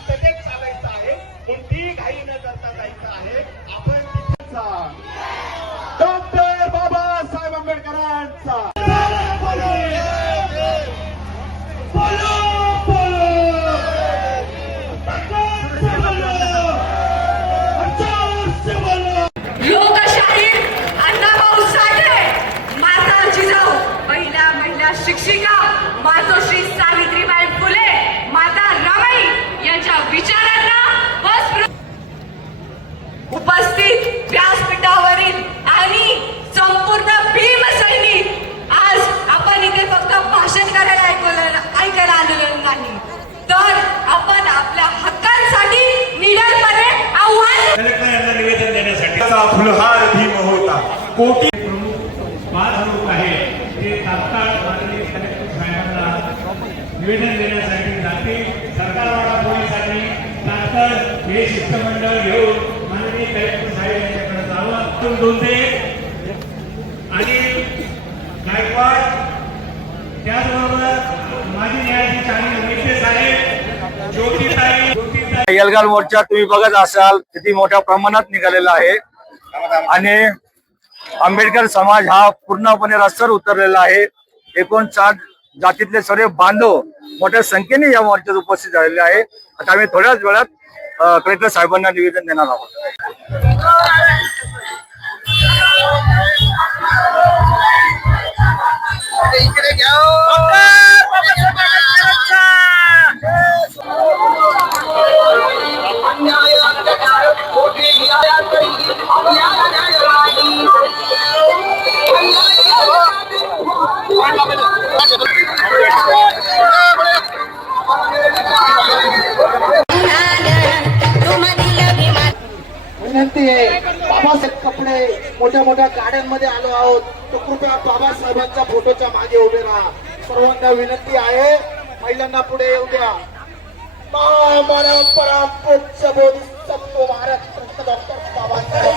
शांततेत चालायचं आहे, कोणतीही घाई न करता जायचं आहे. आपण तिथेच डॉक्टर बाबासाहेब आंबेडकरांचा शिक्षिका मातोश्री सावित्रीबाई फुले माता रमाई यांच्या विचारांना उपस्थित व्यासपीठावरील आणि संपूर्ण भीमसैनिक, आज आपण इथे फक्त भाषण करायला ऐकायला आलेलो नाही, तर आपण आपल्या हक्कांसाठी निडरपणे आव्हान कलेक्टर यांना निवेदन देण्यासाठी फुलहार भीम होता. कोटी माझ लोक आहे ते तात्काळ माननीय कलेक्टर साहेबांना निवेदन देण्यासाठी जातील. सरकारवाडा पोलिसांनी तात्काळ हे शिष्टमंडळ घेऊन माननीय कलेक्टर साहेब यांच्याकडे जावं. दोनते आणि गायकवाड, त्याचबरोबर माजी न्यायाधीश आणि नेते साहेब ज्योतिताई एल्गार मोर्चा तुम्ही बघत असाल किती मोठ्या प्रमाणात निघालेला आहे आणि आंबेडकर समाज हा पूर्णपणे रस्त्यावर उतरलेला आहे. 59 जातीतले सर्व बांधव मोठ्या संख्येने या मोर्चात उपस्थित झालेले आहे. आता आम्ही थोड्याच वेळात कलेक्टर साहेबांना निवेदन देणार आहोत. विनंती आहे, बाबासाहेब कपडे मोठ्या मोठ्या गाड्यांमध्ये आलो आहोत, तो कृपया बाबासाहेबांच्या फोटोच्या मागे उभे राहा. सर्वांना विनंती आहे, महिलांना पुढे येऊ द्या. परम पूज्य बोधिसत्व महाराज डॉक्टर बाबासाहेब